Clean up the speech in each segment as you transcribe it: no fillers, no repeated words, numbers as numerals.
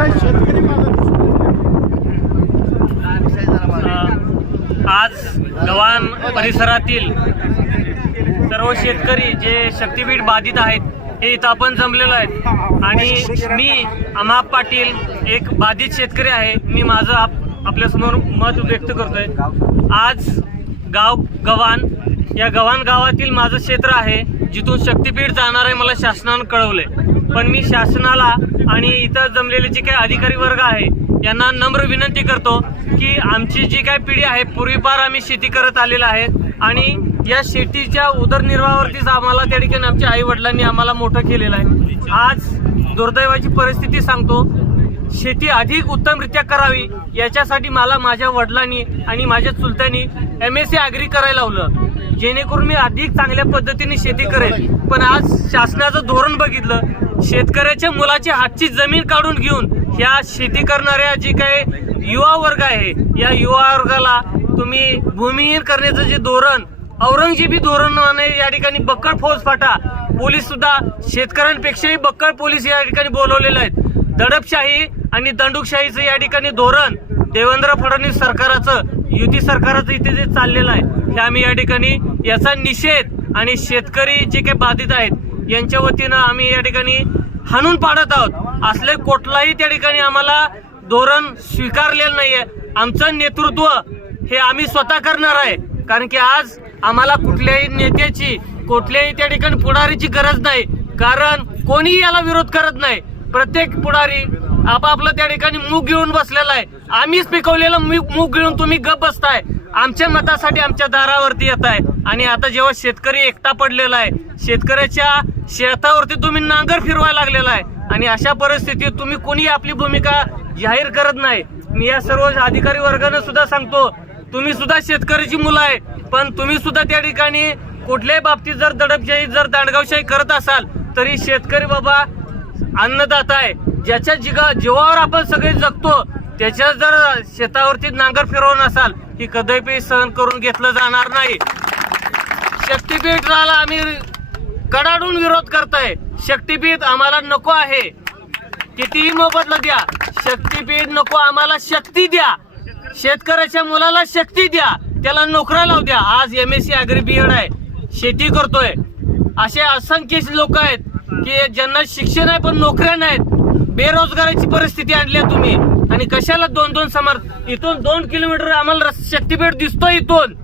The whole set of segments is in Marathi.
आज गव्हाण परिसरातील सर्व शेतकरी जे शक्तीपीठ बाधित आहेत हे इथं आपण जमलेलो आहेत आणि मी अमाप पाटील एक बाधित शेतकरी आहे। मी माझं आपल्यासमोर मत व्यक्त करतोय। आज गव्हाण या गव्हाण गावातील माझं क्षेत्र आहे जिथून शक्तीपीठ जाणार आहे मला शासनानं कळवलंय। पण मी शासनाला आणि इथं जमलेले जे काही अधिकारी वर्ग आहे यांना नम्र विनंती करतो की आमची जी काही पिढी आहे पूर्वीपार आम्ही शेती करत आलेला आहे आणि या शेतीच्या उदरनिर्वाहावरतीच आम्हाला त्या ठिकाणी आमच्या आई वडिलांनी आम्हाला मोठं केलेलं आहे। आज दुर्दैवाची परिस्थिती सांगतो, शेती अधिक उत्तमरित्या करावी याच्यासाठी मला माझ्या वडिलांनी आणि माझ्या चुलत्यांनी MSc ॲग्री करायला लावलं जेणेकरून मी अधिक चांगल्या पद्धतीने शेती करेल। पण आज शासनाचं धोरण बघितलं, शेतकऱ्याच्या मुलाची हातची जमीन काढून घेऊन ह्या शेती करणाऱ्या जी काही युवा वर्ग आहे या युवा वर्गाला तुम्ही भूमिहीन करण्याचं जे धोरण औरंगजेबी धोरणाने या ठिकाणी बक्कळ फौजफाटा पोलीस सुद्धा शेतकऱ्यांपेक्षाही बक्कळ पोलीस या ठिकाणी बोलवलेले आहेत। दडपशाही आणि दंडुकशाहीचं या ठिकाणी धोरण देवेंद्र फडणवीस सरकाराचं युती सरकाराचं इथे जे चाललेलं आहे हे आम्ही या ठिकाणी याचा निषेध आणि शेतकरी जे काही बाधित आहेत यांच्या वतीनं आम्ही या ठिकाणी हाणून पाडत आहोत। असले कुठलाही त्या ठिकाणी आम्हाला धोरण स्वीकारलेलं नाहीये। आमचं नेतृत्व हे आम्ही स्वतः करणार आहे, कारण की आज आम्हाला कुठल्याही नेत्याची कुठल्याही त्या ठिकाणी पुढारीची गरज नाही, कारण कोणीही याला विरोध करत नाही। प्रत्येक पुढारी आपापलं त्या ठिकाणी मूग घेऊन बसलेला आहे। आम्हीच पिकवलेलं मूग घेऊन तुम्ही गप बसताय, आमच्या मतासाठी आमच्या दारावरती येत आहे। आणि आता जेव्हा शेतकरी एकटा पडलेला आहे, शेतकऱ्याच्या शेतावरती तुम्ही नांगर फिरवायला लागलेला आहे आणि अशा परिस्थितीत तुम्ही कोणी आपली भूमिका जाहीर करत नाही। मी या सर्व अधिकारी वर्गाने सुद्धा सांगतो, तुम्ही सुद्धा शेतकऱ्याची मुलं आहे, पण तुम्ही सुद्धा त्या ठिकाणी कुठल्याही बाबतीत जर दडपशाही जर दांडगावशाही करत असाल तरी शेतकरी बाबा अन्नदाता आहे, ज्याच्या जीवावर आपण सगळे जगतो, त्याच्या जर शेतावरती नांगर फिरवून असाल ही कदापि सहन करून घेतलं जाणार नाही। शक्तीपीठाला आम्ही कडाडून विरोध करताय। शक्तीपीठ आम्हाला नको आहे, कितीही मोबदला द्या, शक्तीपीठ नको, आम्हाला शक्ती द्या, शेतकऱ्याच्या मुलाला शक्ती द्या, त्याला नोकऱ्या लावू द्या। आज MSc ॲग्री BEd आहे, शेती करतोय, असे असंख्य लोक आहेत की ज्यांना शिक्षण आहे पण नोकऱ्या नाहीत, बेरोजगाराची परिस्थिती आणली तुम्ही। आणि कशाला दोन इथून 2 किलोमीटर आम्हाला शक्तीपीठ दिसतोय इथून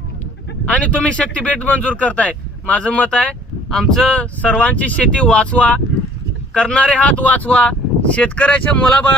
आणि तुम्ही शक्तीपीठ मंजूर करताय। माझं मत आहे आमचं सर्वांची शेती वाचवा, करणारे हात वाचवा, शेतकऱ्याच्या मुलाबाळा